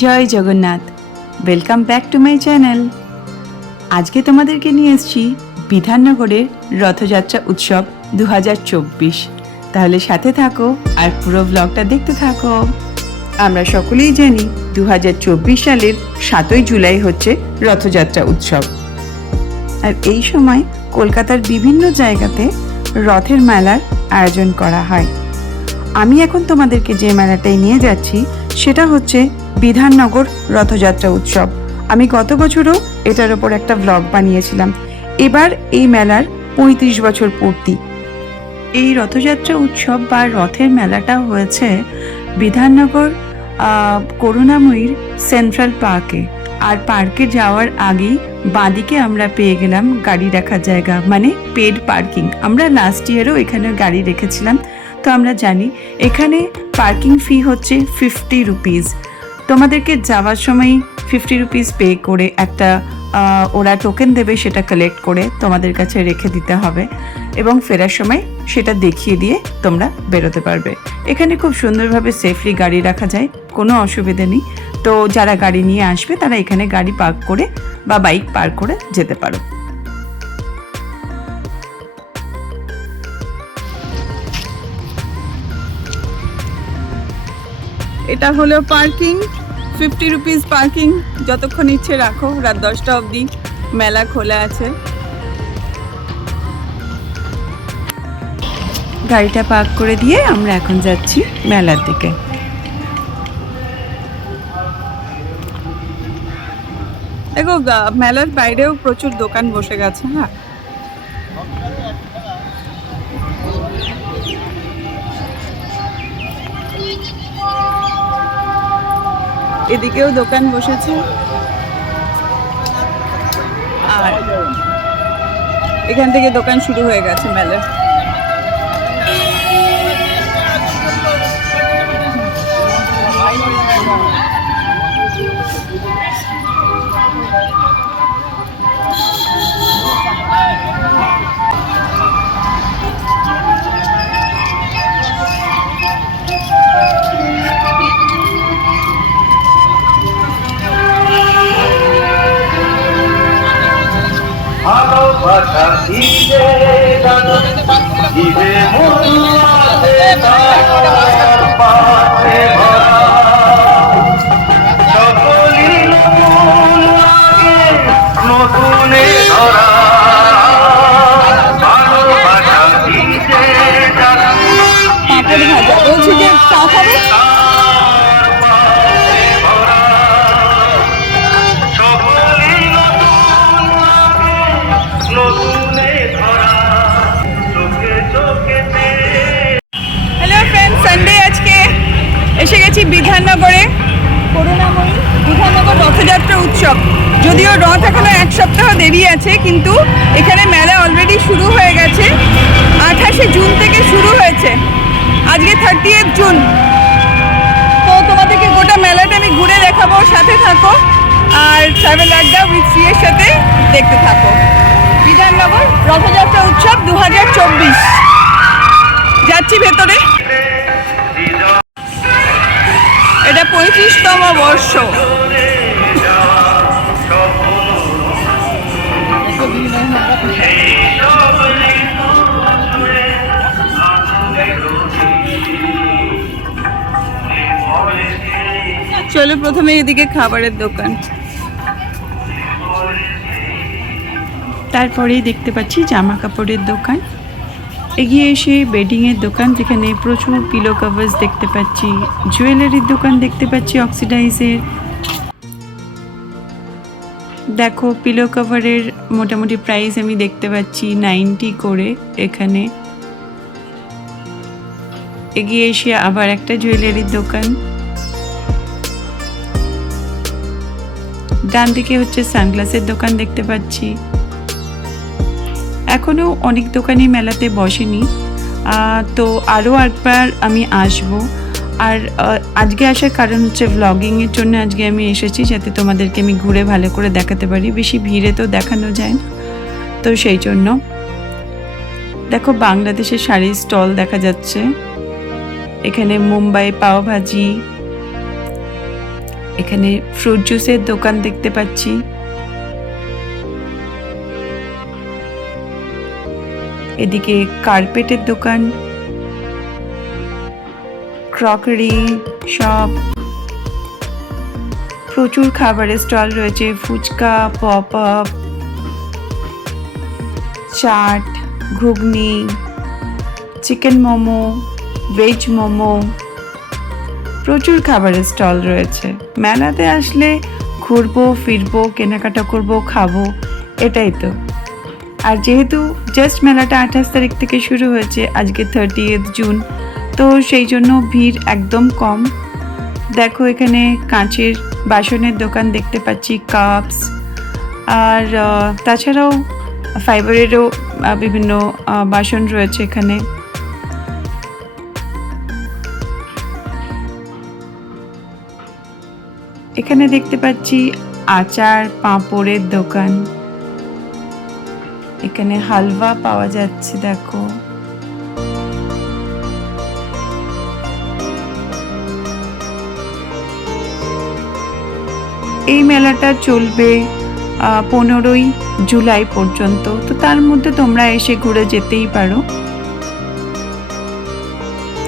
Joy Jagannath. Welcome back to my channel আজকে তোমাদেরকে নিয়ে এসেছি বিধাননগরের রথযাত্রা উৎসব দু হাজার চব্বিশ। তাহলে সাথে থাকো আর পুরো ব্লগটা দেখতে থাকো। আমরা সকলেই জানি দু হাজার চব্বিশ সালের সাতই জুলাই হচ্ছে রথযাত্রা উৎসব। আর এই সময় কলকাতার বিভিন্ন জায়গাতে রথের মেলার আয়োজন করা হয়। আমি এখন তোমাদেরকে যে মেলাটায় নিয়ে যাচ্ছি, সেটা হচ্ছে বিধাননগর রথযাত্রা উৎসব। আমি গত বছরও এটার ওপর একটা ব্লগ বানিয়েছিলাম। এবার এই মেলার পঁয়ত্রিশ বছর পূর্তি। এই রথযাত্রা উৎসব বা রথের মেলাটা হয়েছে বিধাননগর করুণাময়ীর সেন্ট্রাল পার্কে আর পার্কে যাওয়ার আগেই বাঁদিকে আমরা পেয়ে গেলাম গাড়ি রাখার জায়গা মানে পেড পার্কিং আমরা লাস্ট ইয়ারও এখানে গাড়ি রেখেছিলাম। তো আমরা জানি, এখানে পার্কিং ফি হচ্ছে ফিফটি রুপিস তোমাদেরকে যাওয়ার সময় ফিফটি রুপিস পে করে একটা ওরা টোকেন দেবে সেটা কালেক্ট করে তোমাদের কাছে রেখে দিতে হবে এবং ফেরার সময় সেটা দেখিয়ে দিয়ে তোমরা বেরোতে পারবে। এখানে খুব সুন্দরভাবে সেফলি গাড়ি রাখা যায়, কোনো অসুবিধে নেই। তো যারা গাড়ি নিয়ে আসবে তারা এখানে গাড়ি পার্ক করে বা বাইক পার্ক করে যেতে পারো। এটা হলো পার্কিং ফিফটি রুপিস পার্কিং যতক্ষণ ইচ্ছে রাখো, রাত দশটা অবধি মেলা খোলা আছে। গাড়িটা পার্ক করে দিয়ে আমরা এখন যাচ্ছি মেলার দিকে। দেখো মেলার বাইরেও প্রচুর দোকান বসে গেছে হ্যাঁ? এদিকেও দোকান বসেছে। আর এখান থেকে দোকান শুরু হয়ে গেছে মেলার। আছে কিন্তু এখানে মেলা অলরেডি শুরু হয়ে গেছে। আঠাশে জুন থেকে শুরু হয়েছে। আজকে থার্টি জুন। তো তোমাদেরকে গোটা মেলাটা আমি ঘুরে দেখাবো, সাথে থাকো। আর ট্রাভেল আড্ডা উইথ সি এর সাথে দেখতে থাকো। বিধাননগর রথযাত্রা উৎসব দু হাজার চব্বিশ। যাচ্ছি ভেতরে। এটা পঁয়ত্রিশতম বর্ষ। চলো প্রথমে এদিকে খাবারের দোকান। তারপরেই দেখতে পাচ্ছি জামা কাপড়ের দোকান। এগিয়ে এসে বেডিংয়ের দোকান, যেখানে প্রচুর পিলো কাভার্স দেখতে পাচ্ছি। জুয়েলারির দোকান দেখতে পাচ্ছি অক্সিডাইজের দেখো পিলো কভারের মোটামুটি প্রাইস আমি দেখতে পাচ্ছি নাইনটি করে এখানে। এগিয়ে এসে আবার একটা জুয়েলারির দোকান। ডান দিকে হচ্ছে সানগ্লাসের দোকান দেখতে পাচ্ছি। এখনও অনেক দোকানই মেলাতে বসেনি। তো আরও একবার আমি আসব। আর আজকে আসার কারণ হচ্ছে ভ্লগিংয়ের জন্য আজকে আমি এসেছি যাতে তোমাদেরকে আমি ঘুরে ভালো করে দেখাতে পারি। বেশি ভিড়ে তো দেখানো যায় না। তো সেই জন্য দেখো বাংলাদেশের শাড়ির স্টল দেখা যাচ্ছে। এখানে মুম্বাই পাওভাজি, এখানে ফ্রুট জুসের দোকান দেখতে পাচ্ছি। এদিকে কার্পেটের দোকান। ক্রকারি, সব। প্রচুর খাবারের স্টল রয়েছে, phuchka pop up chaat, ghugni, chicken momo, veg momo. প্রচুর খাবারের স্টল রয়েছে। মেলাতে আসলে ঘুরবো, ফিরবো, কেনাকাটা করব, খাব, এটাই তো। আর যেহেতু জাস্ট মেলাটা আঠাশ তারিখ থেকে শুরু হয়েছে, আজকে থার্টি জুন তো সেই জন্য ভিড় একদম কম। দেখো এখানে কাঁচের বাসনের দোকান দেখতে পাচ্ছি কাপস আর তাছাড়াও ফাইবারেরও বিভিন্ন বাসন রয়েছে এখানে। এখানে দেখতে পাচ্ছি আচার পাঁপড়ের দোকান। এখানে হালুয়া পাওয়া যাচ্ছে, দেখো। এই মেলাটা চলবে পনেরোই জুলাই পর্যন্ত। তো তার মধ্যে তোমরা এসে ঘুরে যেতেই পারো।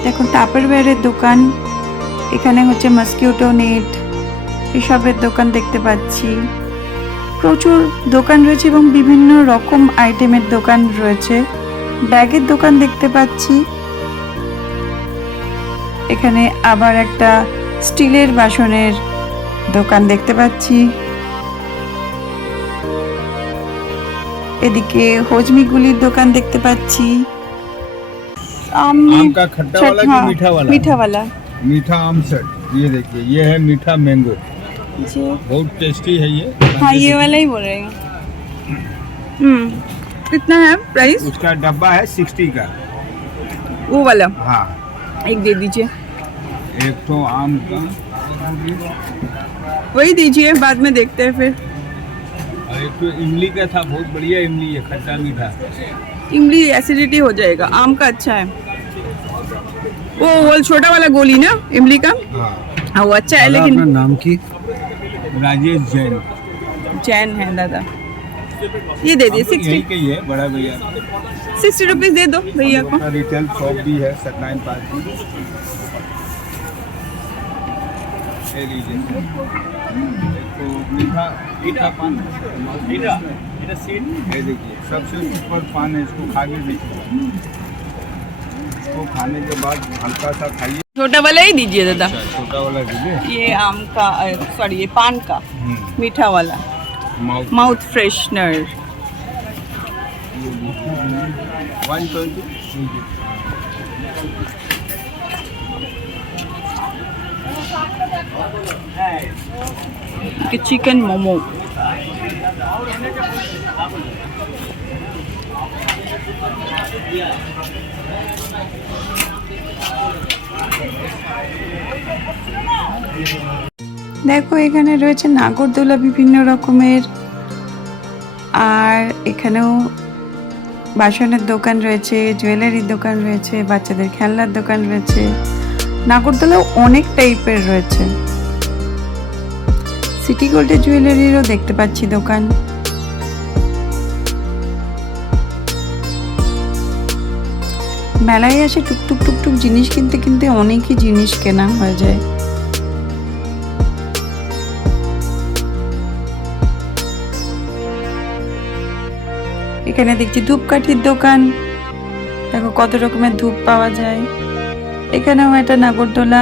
দেখো টাপারওয়্যারের দোকান, এখানে হচ্ছে মসকিউটো নেট এসবের দোকান দেখতে পাচ্ছি। প্রচুর দোকান রয়েছে এবং বিভিন্ন রকম আইটেমের দোকান রয়েছে। ব্যাগের দোকান দেখতে পাচ্ছি। এখানে আবার একটা স্টিলের বাসনের দোকান দেখতে পাচ্ছি এদিকে হজমিগুলির দোকান দেখতে পাচ্ছি আম आम का खट्टा वाला कि हाँ, मीठा वाला मीठा वाला मीठा आम सेट ये देखिए ये है मीठा मैंगो जी बहुत टेस्टी है ये हाँ ये वाला ही बोल रहे हैं हम्म कितना है प्राइस उसका डब्बा है सिक्सटी का वो वाला हाँ एक दे दीजिए एक तो आम का वही दीजिए बाद में देखते हैं फिर। और एक तो इमली का था बहुत बढ़िया इमली है खट्टा मीठा। इमली एसिडिटी हो जाएगा आम का अच्छा है। वो वो छोटा वाला गोली ना इमली का? हाँ। हाँ वो अच्छा है लेकिन नाम की? राजेश जैन। चैन है दादा। ये दे दिए सिक्सटी का है बड़ा भैया। सिक्सटी रुपीज़ दे दो भैया को। रिटेल शॉप भी है सतनाइन पार्क। ये मीठा पान सबसे ऊपर पान है इसको खा के देखिए इसको खाने के बाद हल्का सा खाइए छोटा वाला ही दीजिए दादा। अच्छा, छोटा वाला दीजिए। ये आम का सॉरी ये पान का। हम्म। मीठा वाला। माउथ फ्रेशनर 120 চিকেন মোমো দেখো, এখানে রয়েছে নাগরদোলা বিভিন্ন রকমের, আর এখানেও বাসনের দোকান রয়েছে, জুয়েলারির দোকান রয়েছে, বাচ্চাদের খেলনার দোকান রয়েছে। নাগরদোলাও অনেক টাইপের রয়েছে। সিটি গোল্ডের জুয়েলারিরও দেখতে পাচ্ছি দোকান। মেলায় আসে টুকটুক টুকটুক জিনিস কিনতে কিনতে অনেকই জিনিস কেনা হয়ে যায়। এখানে দেখছি ধূপকাঠির দোকান। দেখো কত রকমের ধূপ পাওয়া যায়। এখানেও একটা নাগরদোলা।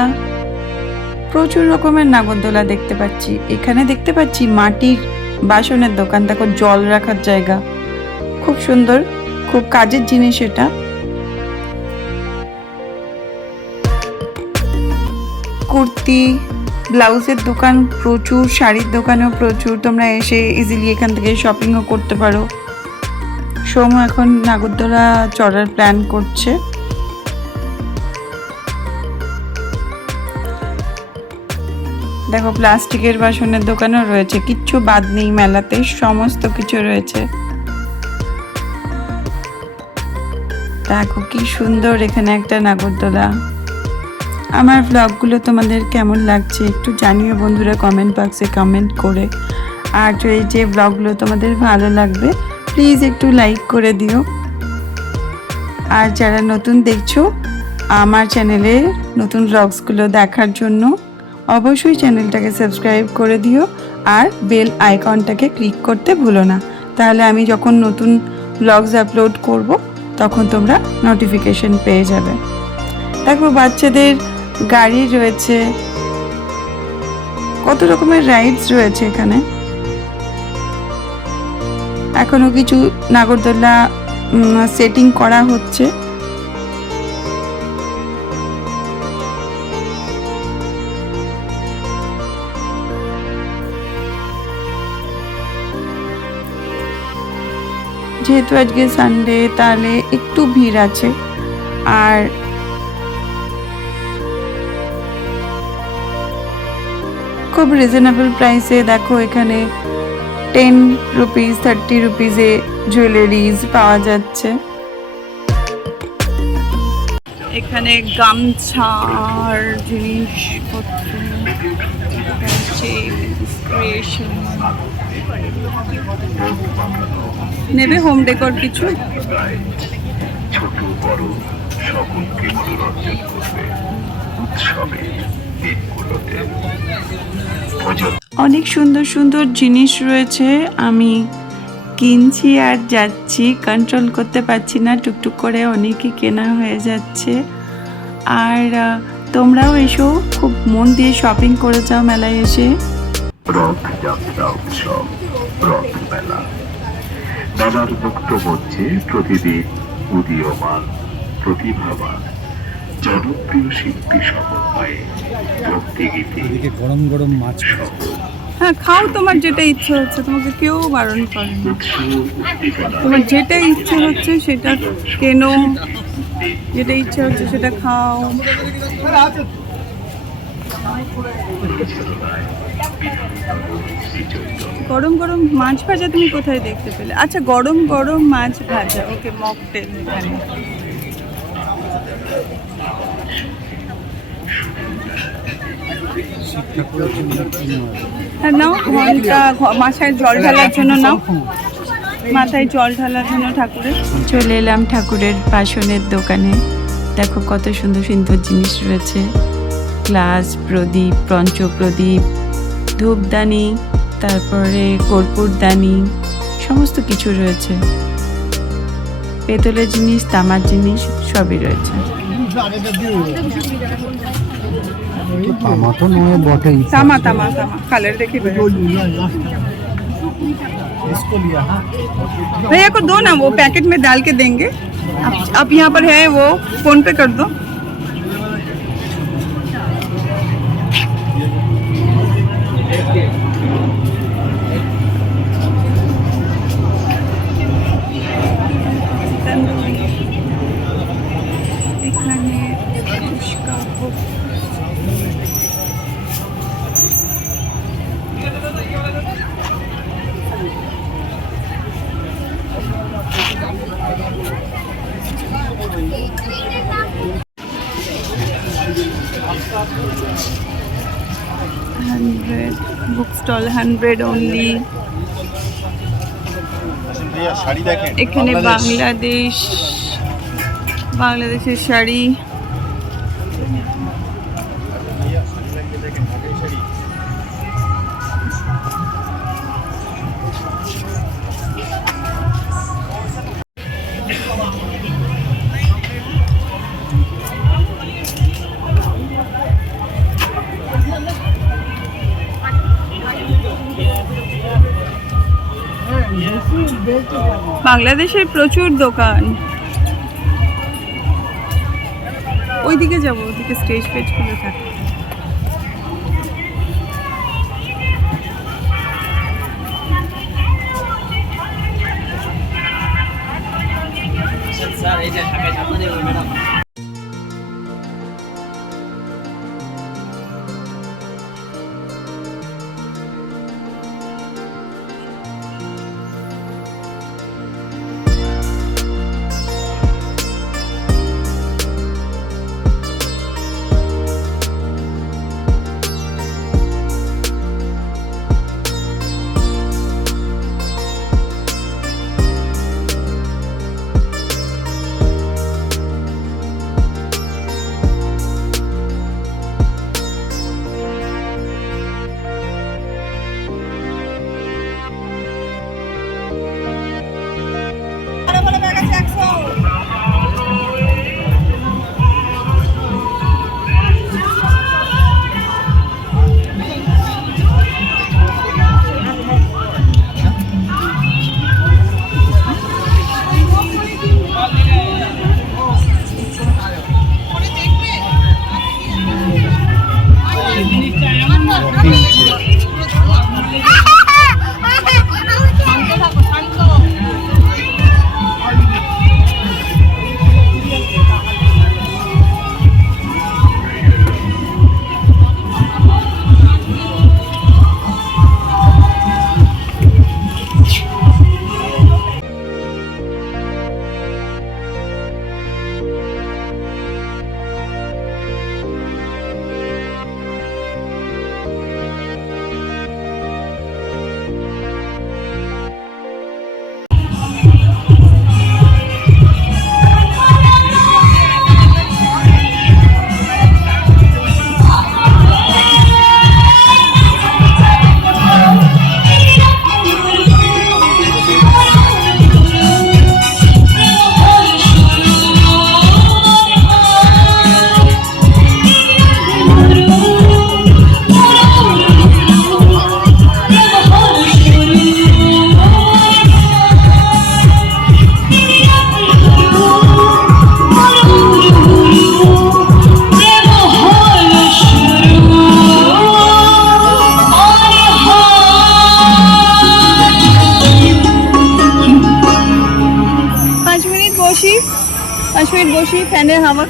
প্রচুর রকমের নাগরদোলা দেখতে পাচ্ছি। এখানে দেখতে পাচ্ছি মাটির বাসনের দোকান। দেখো, জল রাখার জায়গা। খুব সুন্দর, খুব কাজের জিনিস এটা। কুর্তি, ব্লাউজের দোকান প্রচুর, শাড়ির দোকানেও প্রচুর। তোমরা এসে ইজিলি এখান থেকে শপিংও করতে পারো। সোমু এখন নাগরদোলা চড়ার প্ল্যান করছে। দেখো, প্লাস্টিকের বাসনের দোকানও রয়েছে। কিচ্ছু বাদ নেই মেলাতে, সমস্ত কিছু রয়েছে। দেখো, কি সুন্দর এখানে একটা নাগরদোলা। আমার ব্লগগুলো তোমাদের কেমন লাগছে একটু জানিও বন্ধুরা কমেন্ট বক্সে কমেন্ট করে। আর এই যে ব্লগগুলো তোমাদের ভালো লাগবে প্লিজ একটু লাইক করে দিও। আর যারা নতুন দেখছ, আমার চ্যানেলে নতুন ব্লগসগুলো দেখার জন্য অবশ্যই চ্যানেলটাকে সাবস্ক্রাইব করে দিও আর বেল আইকনটাকে ক্লিক করতে ভুলো না। তাহলে আমি যখন নতুন ব্লগস আপলোড করব, তখন তোমরা নোটিফিকেশন পেয়ে যাবে। দেখো, বাচ্চাদের গাড়ি রয়েছে। কত রকমের রাইডস রয়েছে এখানে। এখনও কিছু নাগরদোল্লা সেটিং করা হচ্ছে। যেহেতু আজকে সানডে তাহলে একটু ভিড় আছে। আর খুব রিজনেবল প্রাইসে দেখো এখানে টেন রুপিস থার্টি রুপিসে জুয়েলারিজ পাওয়া যাচ্ছে। এখানে গামছার জিনিসপত্র ক্রিয়েশন নেবে হোম ডেকোর কিছু? ছোট বড় সকলকে মনোরঞ্জন করবে উৎসবে দিনগুলোতে। অনেক সুন্দর সুন্দর জিনিস রয়েছে। আমি কিনছি আর যাচ্ছি কন্ট্রোল করতে পারছি না টুকটুক করে অনেকই কেনা হয়ে যাচ্ছে। আর তোমরাও এসো খুব মন দিয়ে শপিং করে যাও মেলায় এসে। রথযাত্রা উৎসব রথ মেলা মেলার মুক্ত মঞ্চে প্রতিদিন উদীয়মান প্রতিভাবান জনপ্রিয় শিল্পী সমন্বয়ে ভক্তিগীতি গরম গরম মাছ হ্যাঁ খাও তোমার যেটা ইচ্ছে হচ্ছে তোমাকে কেউ বারণ করে না তোমার যেটা ইচ্ছে হচ্ছে সেটা কেনো যেটা ইচ্ছে হচ্ছে সেটা খাও। গরম গরম মাছ ভাজা তুমি কোথায় দেখতে পেলে? আচ্ছা গরম গরম মাছ ভাজা। ওকে মকটেল হ্যাঁ নাও, ঘণ্টা মাথায় জল ঢালার জন্য নাও। মাথায় জল ঢালার জন্য ঠাকুরের। চলে এলাম ঠাকুরের বাসনের দোকানে। দেখো কত সুন্দর সুন্দর জিনিস রয়েছে। গ্লাস প্রদীপ পঞ্চপ্রদীপ ধূপদানি তারপরে কর্পূরদানি সমস্ত কিছু রয়েছে পেতলের জিনিস তামার জিনিস সবই রয়েছে তামা তো নয় বটেই তামা তামা তামা কালার দেখি इसको लिया हाँ भैया को दो ना वो पैकेट में डाल के देंगे आप, आप यहाँ पर है वो फोन पे कर दो হান্ড্রেড অনলি এখানে বাংলাদেশ বাংলাদেশের শাড়ি। বাংলাদেশের প্রচুর দোকান। ওইদিকে যাব ওইদিকে স্টেজ ফেজ খুলে থাকে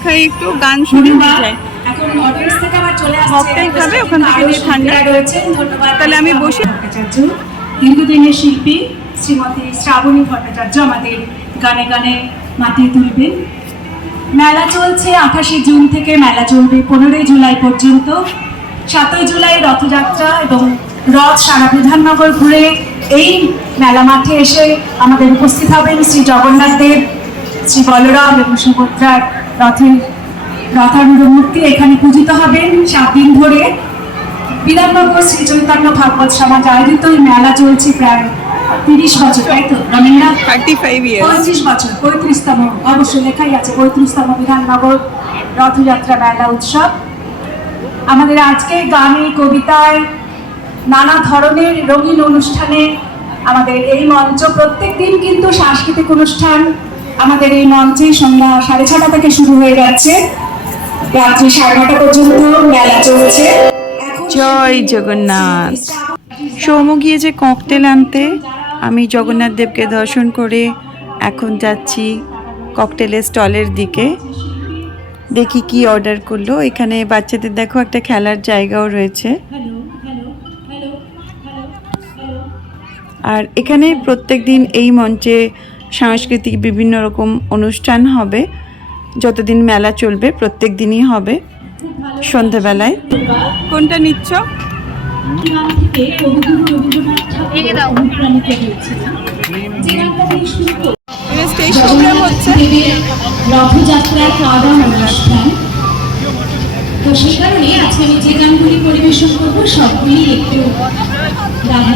খাই একটু গান শুনে খাবে? ওখান থেকে নিয়ে ঠান্ডা? তাহলে আমি বসি। ভট্টাচার্য দীর্ঘদিনের শিল্পী শ্রীমতী শ্রাবণী ভট্টাচার্য আমাদের গানে গানে মাতিয়ে তুলবেন মেলা চলছে আঠাশে জুন থেকে মেলা চলবে পনেরোই জুলাই পর্যন্ত সাতই জুলাই রথযাত্রা এবং রথ সারা বিধাননগর ঘুরে এই মেলা মাঠে এসে আমাদের উপস্থিত হবেন শ্রী জগন্নাথ দেব শ্রী বলরাম এবং সুভদ্রার রথের রথারূঢ় মূর্তি এখানে পূজিত হবেন সাত দিন ধরে বিধাননগর শ্রী চৈতন্য ভাগবত সমাজ আয়োজিত এই মেলা চলছে প্রায় তিরিশ বছর তাই তো? রবীন্দ্র থার্টি ফাইভ পঁয়ত্রিশ বছর পঁয়ত্রিশতম অবশ্যই লেখাই আছে পঁয়ত্রিশতম বিধাননগর রথযাত্রা মেলা উৎসব। আমাদের আজকে গানে কবিতায় নানা ধরনের রঙিন অনুষ্ঠানে আমাদের এই মঞ্চ প্রত্যেক দিন কিন্তু সাংস্কৃতিক অনুষ্ঠান আমাদের এই মঞ্চে সন্ধ্যা সাড়ে ছটা থেকে শুরু হয়ে যাচ্ছে। রাত্রি সাড়ে নটা পর্যন্ত মেলা চলছে। জয় জগন্নাথ। সৌম গিয়েছে ককটেল আনতে আমি জগন্নাথ দেবকে দর্শন করে এখন যাচ্ছি ককটেলের স্টলের দিকে। দেখি কি অর্ডার করল। এখানে বাচ্চাদের দেখো একটা খেলার জায়গাও রয়েছে। আর এখানে প্রত্যেক দিন এই মঞ্চে সাংস্কৃতিক বিভিন্ন রকম অনুষ্ঠান হবে। যতদিন মেলা চলবে, প্রত্যেক দিনই হবে। সন্ধেবেলায় কোনটা নিচ্ছ? রথযাত্রার আজকে আমি যে গানগুলি পরিবেশন করব, সবগুলি একটু রাধা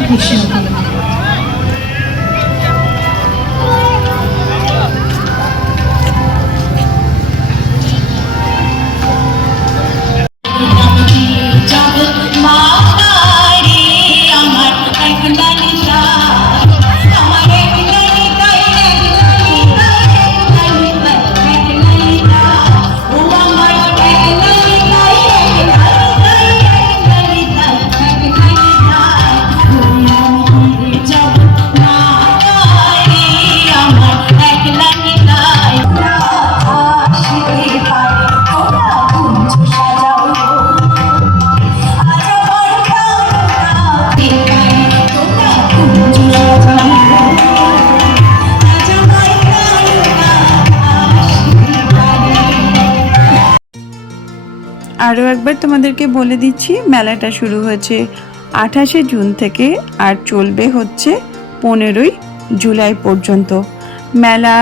একবার তোমাদেরকে বলে দিচ্ছি, মেলাটা শুরু হয়েছে আঠাশে জুন থেকে আর চলবে হচ্ছে পনেরোই জুলাই পর্যন্ত। মেলা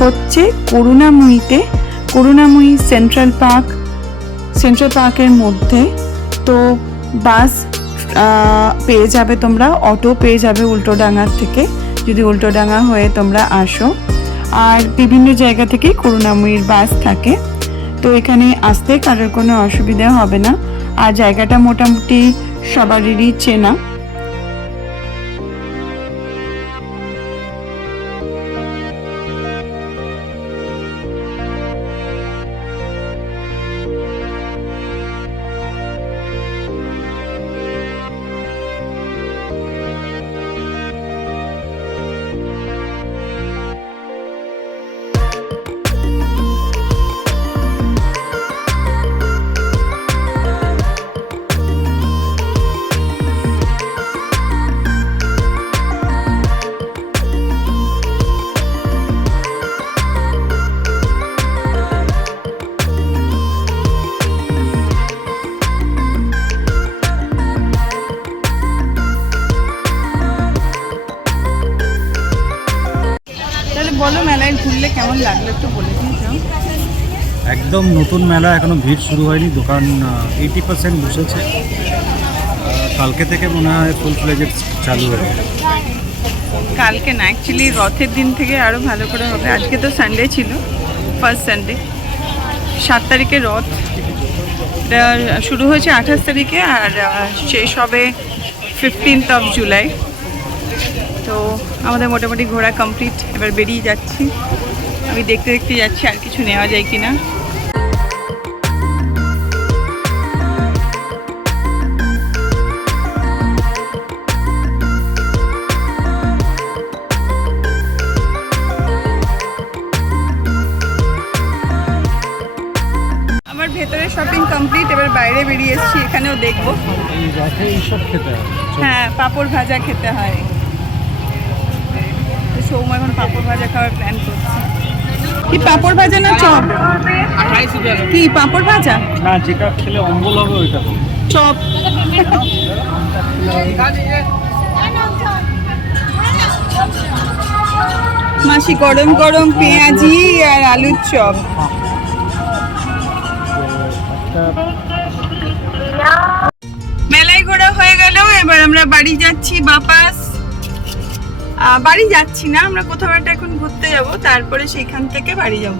হচ্ছে করুণাময়ীতে, করুণাময়ী সেন্ট্রাল পার্ক, সেন্ট্রাল পার্কের মধ্যে। তো বাস পেয়ে যাবে তোমরা, অটো পেয়ে যাবে উল্টোডাঙ্গার থেকে, যদি উল্টোডাঙ্গা হয়ে তোমরা আসো। আর বিভিন্ন জায়গা থেকে করুণাময়ীর বাস থাকে। তো এখানে আসতে কারোর কোনো অসুবিধা হবে না। আর জায়গাটা মোটামুটি সবারই চেনা। নতুন মেলা এখনও ভিড় শুরু হয়নি, দোকান এইটি পার্সেন্ট বসেছে। কালকে থেকে মনে হয় ফুল ফ্লেজেড চালু হয়ে কালকে না অ্যাকচুয়ালি রথের দিন থেকে আরও ভালো করে হবে। আজকে তো সানডে ছিল ফার্স্ট সানডে সাত তারিখে রথ। শুরু হয়েছে আঠাশ তারিখে আর শেষ হবে ফিফটিন্থ অফ জুলাই তো আমাদের মোটামুটি ঘোরা কমপ্লিট এবার বেরিয়ে যাচ্ছি। আমি দেখতে দেখতে যাচ্ছি আর কিছু নেওয়া যায় কি না এখানেও দেখব। হয়? হ্যাঁ পাঁপড় ভাজা খেতে হয়। তো সৌম্য এখন পাঁপড় ভাজা খাওয়ার প্ল্যান করছে। কি পাঁপড় ভাজা না চপ? কি পাঁপড় ভাজা? না যেটা খেলে অম্বল হবে ওইটা চপ। মাসি গরম গরম পেঁয়াজি আর আলুর চপ। একটা মেলায় ঘোরা হয়ে গেল এবার আমরা বাড়ি যাচ্ছি বাপাস। বাড়ি যাচ্ছি না, আমরা কোথাও একটা এখন ঘুরতে যাব, তারপরে সেখান থেকে বাড়ি যাব।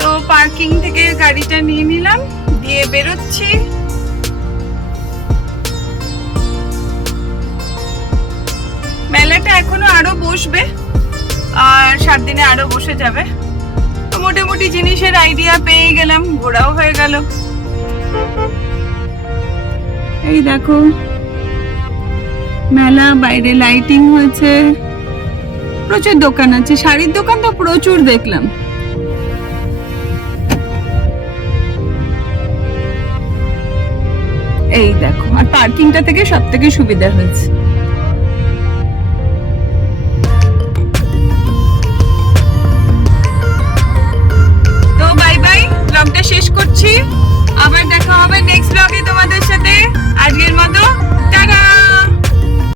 তো পার্কিং থেকে গাড়িটা নিয়ে নিলাম, দিয়ে বেরোচ্ছি। মেলাটা এখনও আরও বসবে। আর সাত দিনে আরও বসে যাবে। মোটামুটি জিনিসের আইডিয়া পেয়ে গেলাম, ঘোরাও হয়ে গেল। এই দেখো, মেলা, বাইরে লাইটিং হয়েছে, প্রচুর দোকান আছে, শাড়ির দোকান তো প্রচুর দেখলাম। এই দেখো, আর পার্কিংটা থেকে সব থেকে সুবিধা হয়েছে।